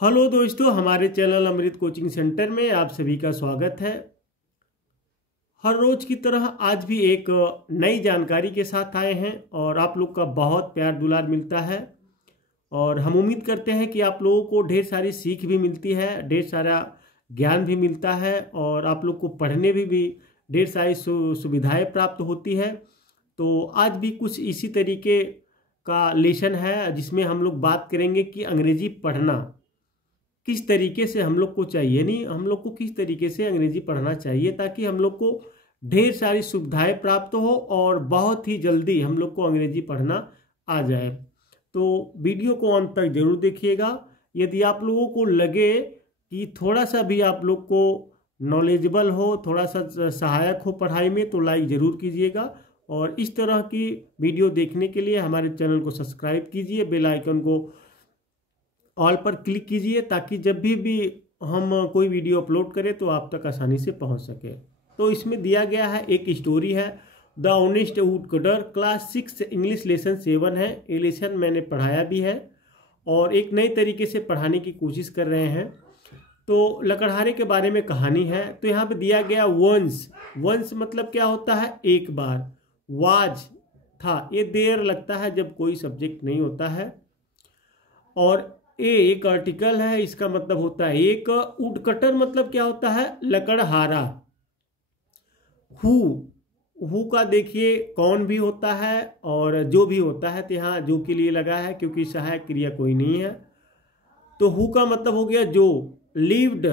Hello दोस्तों, हमारे channel अमृत coaching centre में आप सभी का स्वागत है। हर रोज की तरह आज भी एक नई जानकारी के साथ आए हैं और आप लोग का बहुत प्यार दुलार मिलता है और हम उम्मीद करते हैं कि आप लोगों को ढेर सारी सीख भी मिलती है, ढेर सारा ज्ञान भी मिलता है और आप लोग को पढ़ने भी ढेर सारी सुविधाएं प्राप्त होती है। तो आज भी कुछ इसी तरीके का लेसन है जिसमें हम लोग बात करेंगे कि अंग्रेजी पढ़ना किस तरीके से हम लोग को चाहिए, नहीं हम लोग को किस तरीके से अंग्रेजी पढ़ना चाहिए ताकि हम लोग को ढेर सारी सुविधाएं प्राप्त हो और बहुत ही जल्दी हम लोग को अंग्रेजी पढ़ना आ जाए। तो वीडियो को अंत तक जरूर देखिएगा। यदि आप लोगों को लगे कि थोड़ा सा भी आप लोग को नॉलेजेबल हो, थोड़ा सा सहायक हो पढ़ाई में, तो लाइक ज़रूर कीजिएगा और इस तरह की वीडियो देखने के लिए हमारे चैनल को सब्सक्राइब कीजिए, बेल आइकन को ऑल पर क्लिक कीजिए ताकि जब भी हम कोई वीडियो अपलोड करें तो आप तक आसानी से पहुंच सके। तो इसमें दिया गया है, एक स्टोरी है, the honest woodcutter, class 6 English lesson 7 है। ये लेसन मैंने पढ़ाया भी है और एक नए तरीके से पढ़ाने की कोशिश कर रहे हैं। तो लकड़हारे के बारे में कहानी है। तो यहाँ पे दिया गया वंस, वंस मतलब क्या होता है, एक बार। वाज था, ये देर लगता है जब कोई सब्जेक्ट नहीं होता है। और एक आर्टिकल है, इसका मतलब होता है एक। वुडकटर मतलब क्या होता है, लकड़हारा। हु का देखिए कौन भी होता है और जो भी होता है, तो यहाँ जो के लिए लगा है क्योंकि सहायक क्रिया कोई नहीं है। तो हु का मतलब हो गया जो। लिव्ड,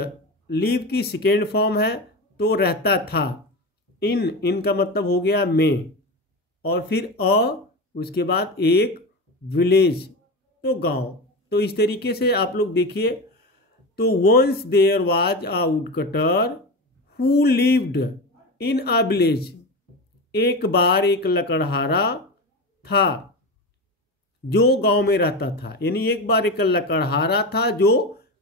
लिव की सेकेंड फॉर्म है तो रहता था। इन का मतलब हो गया में। और फिर उसके बाद एक, विलेज तो गांव। तो इस तरीके से आप लोग देखिए। तो once there was a woodcutter who lived in a village, एक बार एक लकड़हारा था जो गांव में रहता था। यानी एक बार एक लकड़हारा था जो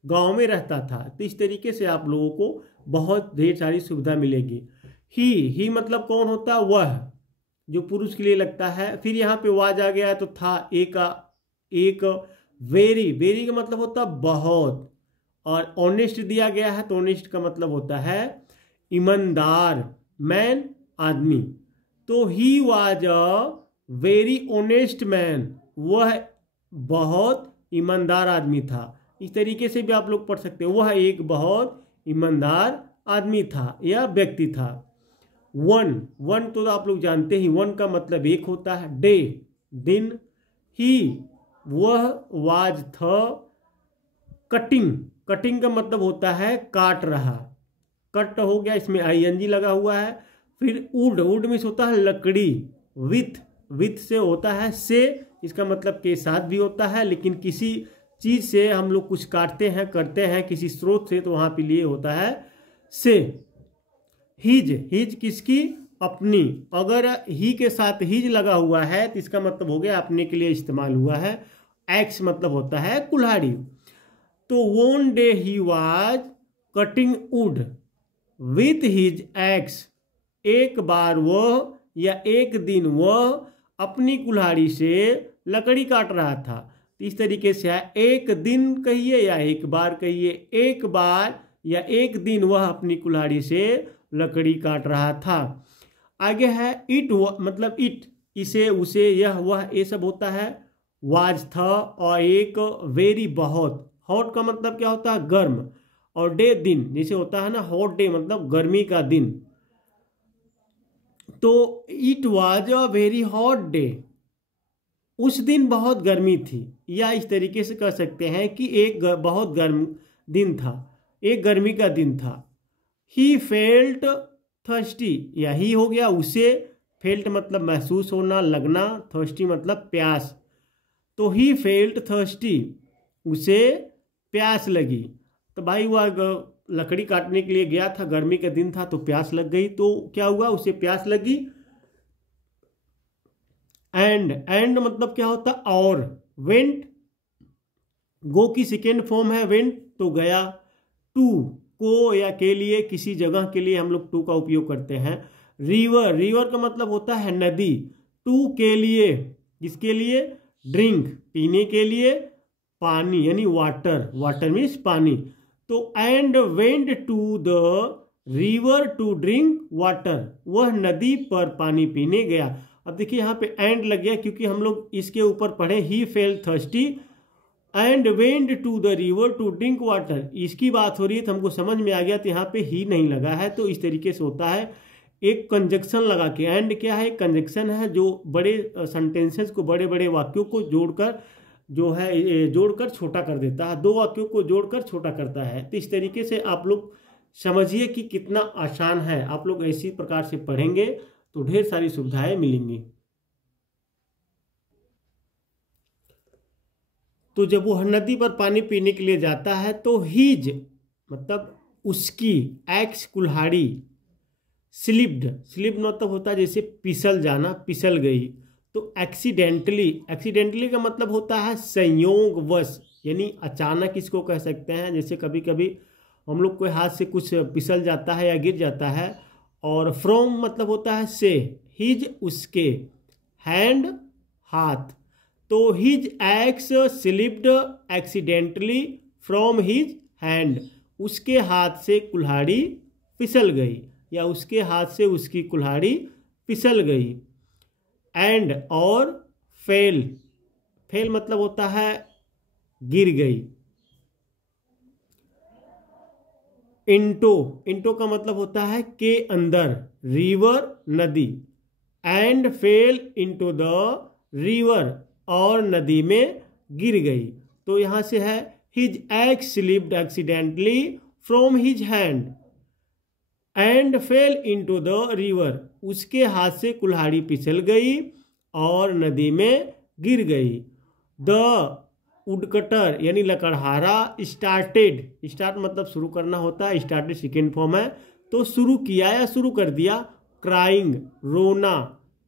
गांव में रहता था। तो इस तरीके से आप लोगों को बहुत ढेर सारी सुविधा मिलेगी। ही मतलब कौन होता है, वह जो पुरुष के लिए लगता है। फिर यहाँ पे वाज आ गया तो था एक वेरी, वेरी का मतलब होता है बहुत। और ऑनेस्ट दिया गया है तो ऑनेस्ट का मतलब होता है ईमानदार, मैन आदमी। तो he was a very honest man, वह बहुत ईमानदार आदमी था। इस तरीके से भी आप लोग पढ़ सकते हैं, वह एक बहुत ईमानदार आदमी था या व्यक्ति था। वन तो आप लोग जानते ही, वन का मतलब एक होता है, डे दिन। ही वह, वाज था। कटिंग, कटिंग का मतलब होता है काट रहा, कट हो गया, इसमें आईएनजी लगा हुआ है। फिर वुड में होता है लकड़ी। विथ से होता है से, इसका मतलब के साथ भी होता है, लेकिन किसी चीज से हम लोग कुछ काटते हैं, करते हैं किसी स्रोत से, तो वहां पे लिए होता है से। हिज किसकी, अपनी। अगर ही के साथ हिज लगा हुआ है तो इसका मतलब हो गया अपने के लिए इस्तेमाल हुआ है। एक्स मतलब होता है कुल्हाड़ी। तो one day he was cutting would with his ex, एक बार वह या एक दिन वह अपनी कुल्हाड़ी से लकड़ी काट रहा था। तो इस तरीके से है, एक दिन कहिए या एक बार कहिए, एक बार या एक दिन वह अपनी कुल्हाड़ी से लकड़ी काट रहा था। आगे है इट, मतलब इट, इसे उसे यह वह ये सब होता है। वाज था और एक वेरी बहुत। हॉट का मतलब क्या होता है, गर्म। और डे दिन, जैसे होता है ना हॉट डे मतलब गर्मी का दिन। तो it was a very hot day, उस दिन बहुत गर्मी थी। या इस तरीके से कह सकते हैं कि एक बहुत गर्म दिन था, एक गर्मी का दिन था। ही फेल्ट थर्स्टी, या ही हो गया उसे। फेल्ट मतलब महसूस होना, लगना। थर्स्टी मतलब प्यास। तो ही फेल्ट थर्स्टी, उसे प्यास लगी। तो भाई वह लकड़ी काटने के लिए गया था, गर्मी का दिन था तो प्यास लग गई। तो क्या हुआ, उसे प्यास लगी। एंड मतलब क्या होता, और। वेंट, गो की सेकेंड फॉर्म है वेंट, तो गया। टू, को या के लिए, किसी जगह के लिए हम लोग टू का उपयोग करते हैं। रिवर, रिवर का मतलब होता है नदी। टू के लिए, किसके लिए, ड्रिंक, पीने के लिए। पानी यानी वाटर, वाटर मीन्स पानी। तो and went to the river to drink water, वह नदी पर पानी पीने गया। अब देखिए यहाँ पे एंड लग गया क्योंकि हम लोग इसके ऊपर पढ़े ही felt thirsty and went to the river to drink water, इसकी बात हो रही है तो हमको समझ में आ गया। तो यहाँ पे ही नहीं लगा है, तो इस तरीके से होता है एक कंजक्शन लगा के। एंड क्या है, कंजक्शन है जो बड़े सेंटेंसेस को, बड़े बड़े वाक्यों को जोड़कर जो है जोड़कर छोटा कर देता है, दो वाक्यों को जोड़कर छोटा करता है। तो इस तरीके से आप लोग समझिए कि कितना आसान है। आप लोग इसी प्रकार से पढ़ेंगे तो ढेर सारी सुविधाएं मिलेंगी। तो जब वह नदी पर पानी पीने के लिए जाता है तो हिज मतलब उसकी, एक्स कुल्हाड़ी, स्लिप्ड, स्लिप मतलब होता है जैसे फिसल जाना, फिसल गई। तो एक्सीडेंटली, एक्सीडेंटली का मतलब होता है संयोगवश, यानी अचानक इसको कह सकते हैं। जैसे कभी कभी हम लोग के हाथ से कुछ फिसल जाता है या गिर जाता है। और फ्रॉम मतलब होता है से, हिज उसके, हैंड हाथ। तो his ex slipped accidentally from his hand, उसके हाथ से कुल्हाड़ी फिसल गई या उसके हाथ से उसकी कुल्हाड़ी फिसल गई। एंड और फेल, फेल मतलब होता है गिर गई। इंटो, इंटो का मतलब होता है के अंदर, रिवर नदी। And fail into the river, और नदी में गिर गई। तो यहां से है his ex slipped accidentally from his hand and fail into the river, उसके हाथ से कुल्हाड़ी फिसल गई और नदी में गिर गई। द वुडकटर यानी लकड़हारा स्टार्टेड, स्टार्ट मतलब शुरू करना होता है, स्टार्टेड सेकेंड फॉर्म है, तो शुरू किया या शुरू कर दिया। क्राइंग रोना,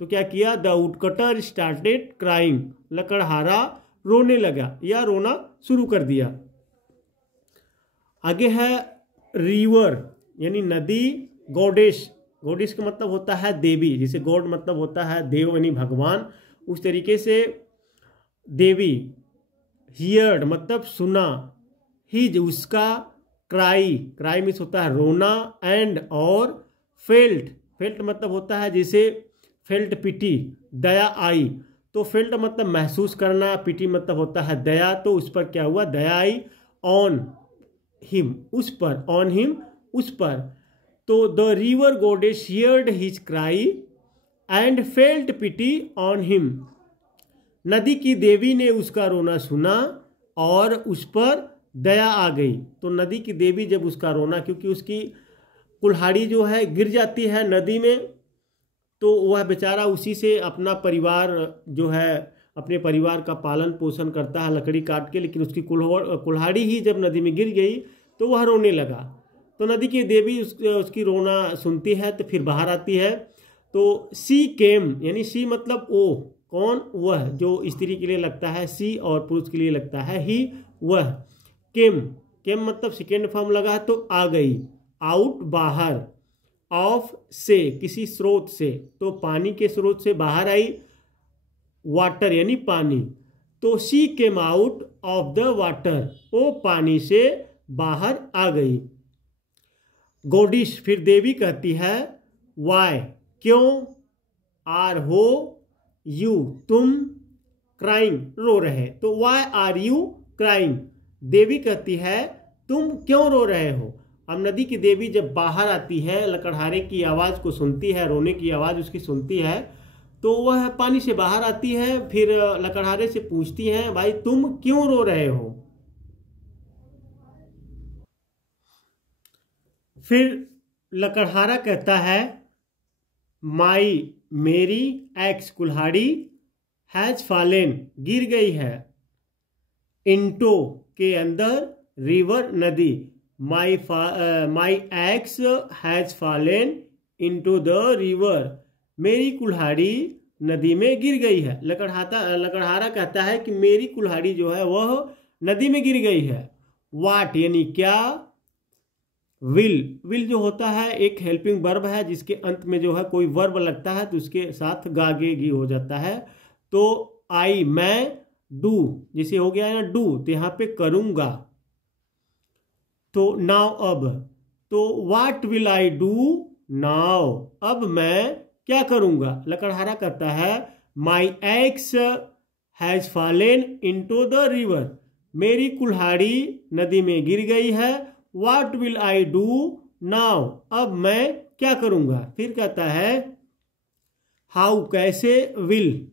तो क्या किया, द वुडकटर स्टार्टेड क्राइंग, लकड़हारा रोने लगा या रोना शुरू कर दिया। आगे है रिवर यानी नदी। गॉडेस, गॉडेस का मतलब होता है देवी, जैसे गॉड मतलब होता है देव यानी भगवान, उस तरीके से देवी। हियर्ड मतलब सुना, हिज उसका, क्राई, क्राई मीन्स होता है रोना, एंड और फेल्ट, फेल्ट मतलब होता है जैसे फेल्ट पिटी, दया आई। तो फेल्ट मतलब महसूस करना, पिटी मतलब होता है दया, तो उस पर क्या हुआ, दया आई। ऑन हिम उस पर, ऑन हिम उस पर। तो the river goddess heard his cry and felt pity on him, नदी की देवी ने उसका रोना सुना और उस पर दया आ गई। तो नदी की देवी जब उसका रोना, क्योंकि उसकी कुल्हाड़ी जो है गिर जाती है नदी में, तो वह बेचारा उसी से अपना परिवार जो है, अपने परिवार का पालन पोषण करता है लकड़ी काट के, लेकिन उसकी कुल्हाड़ी ही जब नदी में गिर गई तो वह रोने लगा। तो नदी की देवी उसकी रोना सुनती है तो फिर बाहर आती है। तो सी केम यानी सी मतलब ओ, कौन, वह, जो स्त्री के लिए लगता है सी और पुरुष के लिए लगता है ही, वह। केम, केम मतलब सेकेंड फॉर्म लगा तो आ गई, आउट बाहर, ऑफ से किसी स्रोत से, तो पानी के स्रोत से बाहर आई, वाटर यानी पानी। तो she came out of the water, वो पानी से बाहर आ गई। गॉडिश फिर देवी कहती है वाई क्यों, आर हो यू तुम, क्राइंग रो रहे, तो वाई आर यू क्राइंग, देवी कहती है तुम क्यों रो रहे हो। अब नदी की देवी जब बाहर आती है, लकड़हारे की आवाज़ को सुनती है, रोने की आवाज़ उसकी सुनती है, तो वह पानी से बाहर आती है, फिर लकड़हारे से पूछती है भाई तुम क्यों रो रहे हो। फिर लकड़हारा कहता है माई मेरी, एक्स कुल्हाड़ी, हैज फॉलेन गिर गई है, इंटो के अंदर, रिवर नदी, my axe has fallen into the river, मेरी कुल्हाड़ी नदी में गिर गई है। लकड़हारा कहता है कि मेरी कुल्हाड़ी जो है वह नदी में गिर गई है। वाट यानी क्या, विल, विल जो होता है एक हेल्पिंग वर्ब है, जिसके अंत में जो है कोई वर्ब लगता है तो उसके साथ गागे गी हो जाता है। तो आई मैं, डू, जैसे हो गया है ना डू, तो यहाँ पे करूँगा। तो नाउ अब, तो what will I do now, अब मैं क्या करूँगा। लकड़हारा कहता है my axe has fallen into the river, मेरी कुल्हाड़ी नदी में गिर गई है। What will I do now, अब मैं क्या करूँगा। फिर कहता है हाउ, कैसे, विल,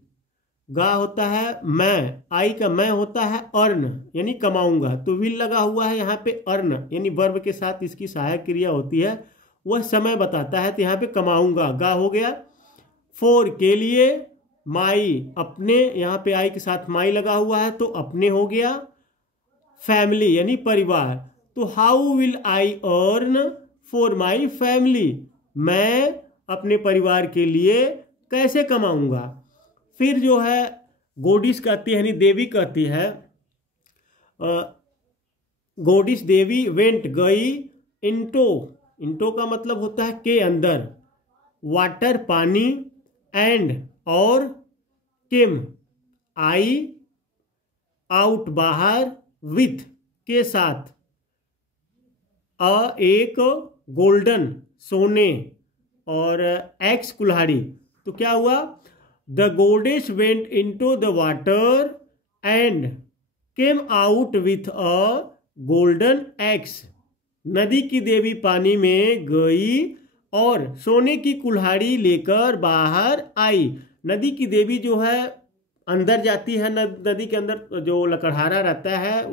गा होता है मैं, आई का मैं होता है अर्न यानी कमाऊंगा, तो विल लगा हुआ है यहाँ पे अर्न यानी वर्ब के साथ इसकी सहायक क्रिया होती है, वह समय बताता है, तो यहाँ पे कमाऊंगा गा हो गया। फोर के लिए, माई अपने, यहाँ पे आई के साथ माई लगा हुआ है तो अपने हो गया। फैमिली यानी परिवार, तो how will I earn for my family, मैं अपने परिवार के लिए कैसे कमाऊंगा। फिर जो है गोडिस कहती है यानी देवी कहती है, गोडिस देवी वेंट गई, इंटो, इंटो का मतलब होता है के अंदर, वाटर पानी, एंड और, केम आई, आउट बाहर, विथ के साथ, एक गोल्डन सोने, और एक्स कुल्हाड़ी, तो क्या हुआ the गोडेस went into the water and came out with a golden x, नदी की देवी पानी में गई और सोने की कुल्हाड़ी लेकर बाहर आई। नदी की देवी जो है अंदर जाती है, नदी के अंदर जो लकड़हारा रहता है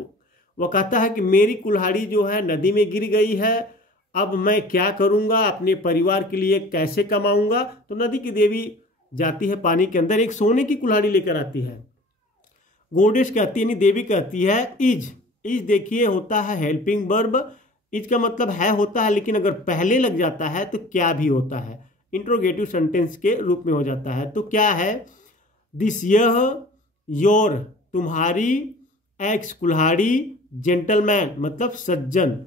वह कहता है कि मेरी कुल्हाड़ी जो है नदी में गिर गई है, अब मैं क्या करूंगा, अपने परिवार के लिए कैसे कमाऊंगा। तो नदी की देवी जाती है पानी के अंदर, एक सोने की कुल्हाड़ी लेकर आती है। गोडेस कहती है यानी देवी कहती है इज, इज देखिए होता है हेल्पिंग वर्ब, इज का मतलब है होता है, लेकिन अगर पहले लग जाता है तो क्या भी होता है, इंट्रोगेटिव सेंटेंस के रूप में हो जाता है। तो क्या है दिस, यह, योर तुम्हारी, एक्स कुल्हाड़ी, जेंटलमैन मतलब सज्जन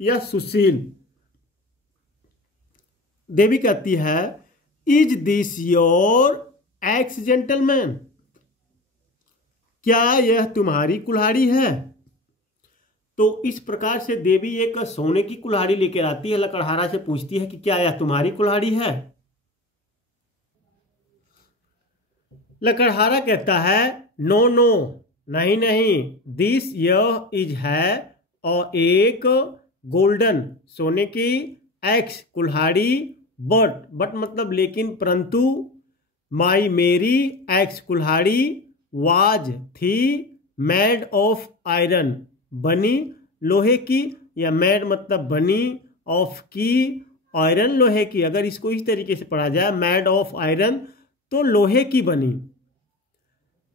या सुशील। देवी कहती है is this your x gentleman, क्या यह तुम्हारी कुल्हाड़ी है। तो इस प्रकार से देवी एक सोने की कुल्हाड़ी लेकर आती है, लकड़हारा से पूछती है कि क्या यह तुम्हारी कुल्हाड़ी है। लकड़हारा कहता है नो नो, नहीं नहीं, दिस यह इज है, और एक गोल्डन सोने की, एक्स कुल्हाड़ी, बट मतलब लेकिन परंतु, माई मेरी एक्स कुल्हाड़ी, वाज थी, मेड ऑफ आयरन बनी लोहे की, या मेड मतलब बनी, ऑफ की आयरन लोहे की। अगर इसको इस तरीके से पढ़ा जाए मेड ऑफ आयरन तो लोहे की बनी।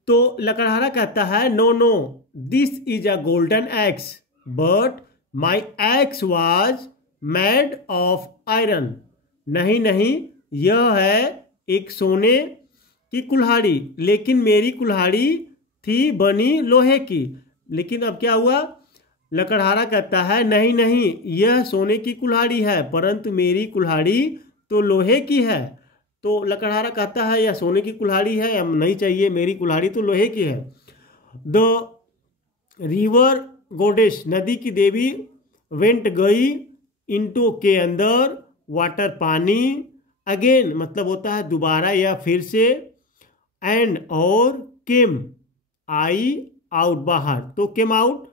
तो लकड़हारा कहता है no no, this is a golden axe, but my axe was made of iron, नहीं नहीं यह है एक सोने की कुल्हाड़ी, लेकिन मेरी कुल्हाड़ी थी बनी लोहे की। लेकिन अब क्या हुआ, लकड़हारा कहता है नहीं नहीं यह सोने की कुल्हाड़ी है, परंतु मेरी कुल्हाड़ी तो लोहे की है। तो लकड़हारा कहता है यह सोने की कुल्हाड़ी है, हम नहीं चाहिए, मेरी कुल्हाड़ी तो लोहे की है। द रिवर गोडेस, नदी की देवी, वेंट गई, इनटू के अंदर, वाटर पानी, अगेन मतलब होता है दोबारा या फिर से, एंड और, केम आई, आउट बाहर, तो केम आउट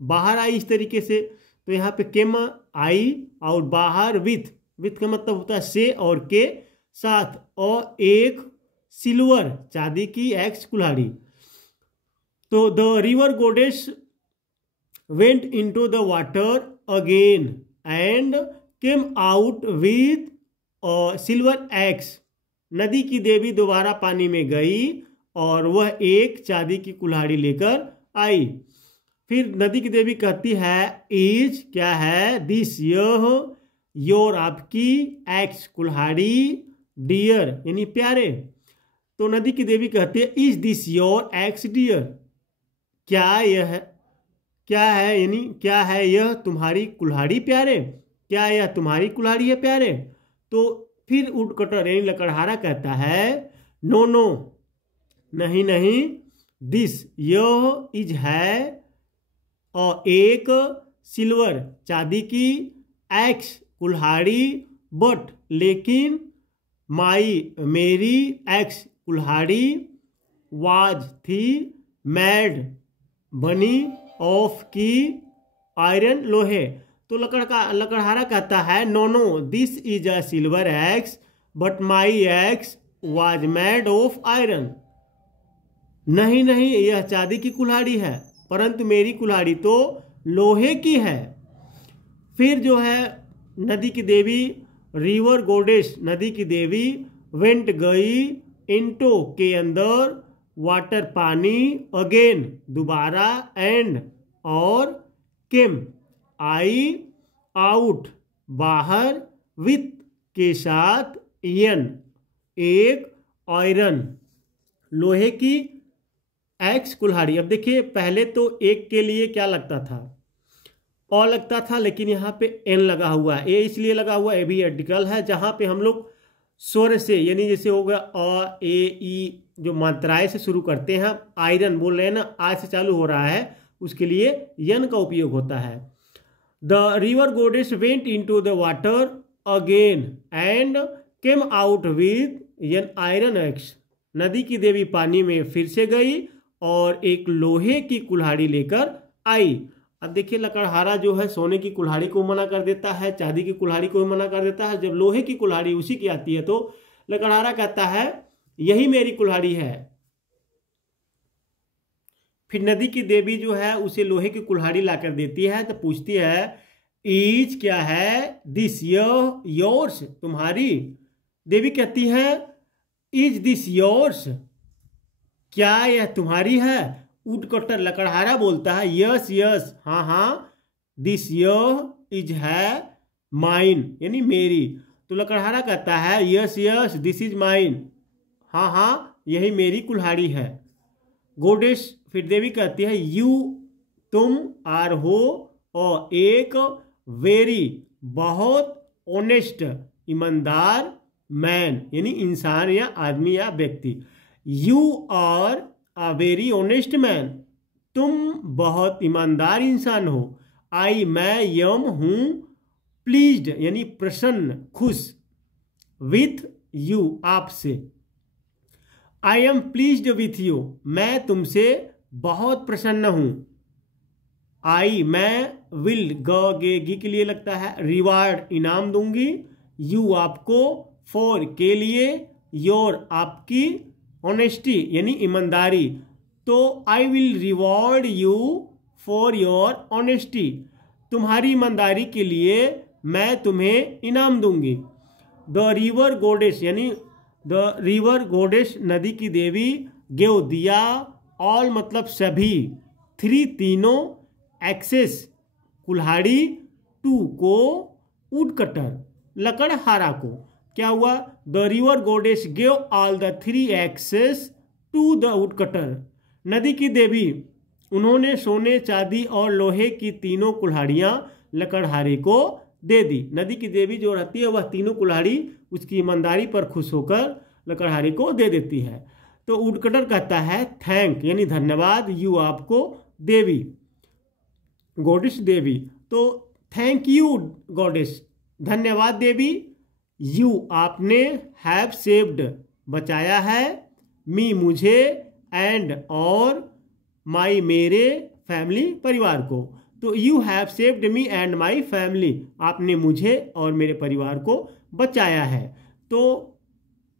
बाहर आई इस तरीके से। तो यहाँ पे केम आई आउट बाहर, विथ का मतलब होता है से और के साथ, और एक सिल्वर चांदी की एक्स कुल्हाड़ी। तो the river गोडेस went into the water again and came out with silver x, नदी की देवी दोबारा पानी में गई और वह एक चांदी की कुल्हाड़ी लेकर आई। फिर नदी की देवी कहती है इज क्या है, दिस यह, योर आपकी, एक्स कुल्हाड़ी, डियर यानी प्यारे। तो नदी की देवी कहती है is this your axe dear, क्या है यानी क्या है यह तुम्हारी कुल्हाड़ी प्यारे, क्या यह तुम्हारी कुल्हाड़ी है प्यारे। तो फिर वुडकटर यानी लकड़हारा कहता है नो नो, नहीं नहीं, दिस यह, इज है, और एक, सिल्वर चांदी की, एक्स कुल्हाड़ी, बट लेकिन, माई मेरी, एक्स कुल्हाड़ी, वाज थी, मैड बनी, ऑफ की, आयरन लोहे। तो लकड़हारा कहता है no no this is a silver axe but my axe was made of iron. नहीं नहीं, यह चांदी की कुल्हाड़ी है परंतु मेरी कुल्हाड़ी तो लोहे की है। फिर जो है नदी की देवी, रिवर गोडेस नदी की देवी, वेंट गई, इंटो के अंदर, वाटर पानी, अगेन दोबारा, एंड और, केम आई, आउट बाहर, विथ के साथ, यन एक, आयरन लोहे की, एक्स कुल्हाड़ी। अब देखिए पहले तो एक के लिए क्या लगता था, और लगता था, लेकिन यहाँ पे एन लगा हुआ है। ए इसलिए लगा हुआ है, ए भी आर्टिकल है, जहाँ पे हम लोग स्वर से यानी जैसे हो गया अ ए ई जो मात्राएं से शुरू करते हैं, आयरन बोल रहे हैं ना, आ से चालू हो रहा है, उसके लिए यन का उपयोग होता है। The river गोडेस went into the water again and came out with N iron x. नदी की देवी पानी में फिर से गई और एक लोहे की कुल्हाड़ी लेकर आई। अब देखिए लकड़हारा जो है सोने की कुल्हाड़ी को मना कर देता है, चांदी की कुल्हाड़ी को मना कर देता है। जब लोहे की कुल्हाड़ी उसी की आती है तो लकड़हारा कहता है यही मेरी कुल्हाड़ी है। फिर नदी की देवी जो है उसे लोहे की कुल्हाड़ी लाकर देती है तो पूछती है इज क्या है, दिस योर्स तुम्हारी। देवी कहती है इज दिस योर्स, क्या यह तुम्हारी है। वुडकटर लकड़हारा बोलता है यस यस, हाँ हाँ, दिस इज है माइन यानी मेरी। तो लकड़हारा कहता है yes yes this is mine, हाँ हाँ यही मेरी कुल्हाड़ी है। गोडेश फिर देवी कहती है यू तुम, आर हो, और एक, वेरी बहुत, ऑनेस्ट ईमानदार, मैन यानी इंसान या आदमी या व्यक्ति। You are a very honest man, तुम बहुत ईमानदार इंसान हो। आई मैं यम हूं, प्लीज्ड यानी प्रसन्न खुश, विथ यू आपसे। I am pleased with you, मैं तुमसे बहुत प्रसन्न हूं। आई मैं, विल गे गी के लिए लगता है, रिवार्ड इनाम दूंगी, यू आपको, फॉर के लिए, योर आपकी, ऑनेस्टी यानी ईमानदारी। तो I will reward you for your honesty, तुम्हारी ईमानदारी के लिए मैं तुम्हें इनाम दूंगी। द रिवर गोडेश यानी द रिवर गोडेश नदी की देवी, गेव दिया, ऑल मतलब सभी, थ्री तीनों, एक्सेस कुल्हाड़ी, टू को, वुडकटर लकड़हारा को। क्या हुआ, the river goddess gave all the three axes to the woodcutter. नदी की देवी उन्होंने सोने चांदी और लोहे की तीनों कुल्हाड़ियां लकड़हारे को दे दी। नदी की देवी जो रहती है वह तीनों कुल्हाड़ी उसकी ईमानदारी पर खुश होकर लकड़हारे को दे देती है। तो वुडकटर कहता है थैंक यानी धन्यवाद, यू आपको, देवी गॉडेस देवी। तो थैंक यू गॉडेस धन्यवाद देवी, यू आपने, हैव सेव्ड बचाया है, मी मुझे, एंड और, माई मेरे, फैमिली परिवार को। तो you have saved me and my family, आपने मुझे और मेरे परिवार को बचाया है। तो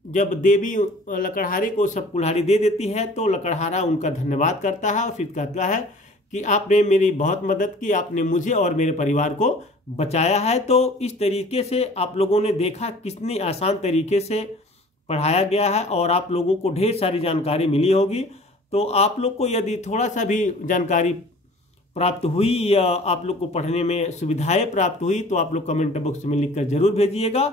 जब देवी लकड़हारे को सब कुल्हाड़ी दे देती है तो लकड़हारा उनका धन्यवाद करता है और फिर कहता है कि आपने मेरी बहुत मदद की, आपने मुझे और मेरे परिवार को बचाया है। तो इस तरीके से आप लोगों ने देखा कितनी आसान तरीके से पढ़ाया गया है और आप लोगों को ढेर सारी जानकारी मिली होगी। तो आप लोग को यदि थोड़ा सा भी जानकारी प्राप्त हुई या आप लोग को पढ़ने में सुविधाएं प्राप्त हुई तो आप लोग कमेंट बॉक्स में लिखकर जरूर भेजिएगा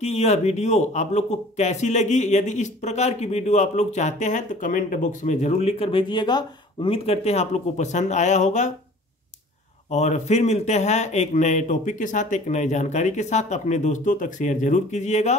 कि यह वीडियो आप लोग को कैसी लगी। यदि इस प्रकार की वीडियो आप लोग चाहते हैं तो कमेंट बॉक्स में जरूर लिखकर भेजिएगा। उम्मीद करते हैं आप लोग को पसंद आया होगा और फिर मिलते हैं एक नए टॉपिक के साथ, एक नई जानकारी के साथ। अपने दोस्तों तक शेयर जरूर कीजिएगा।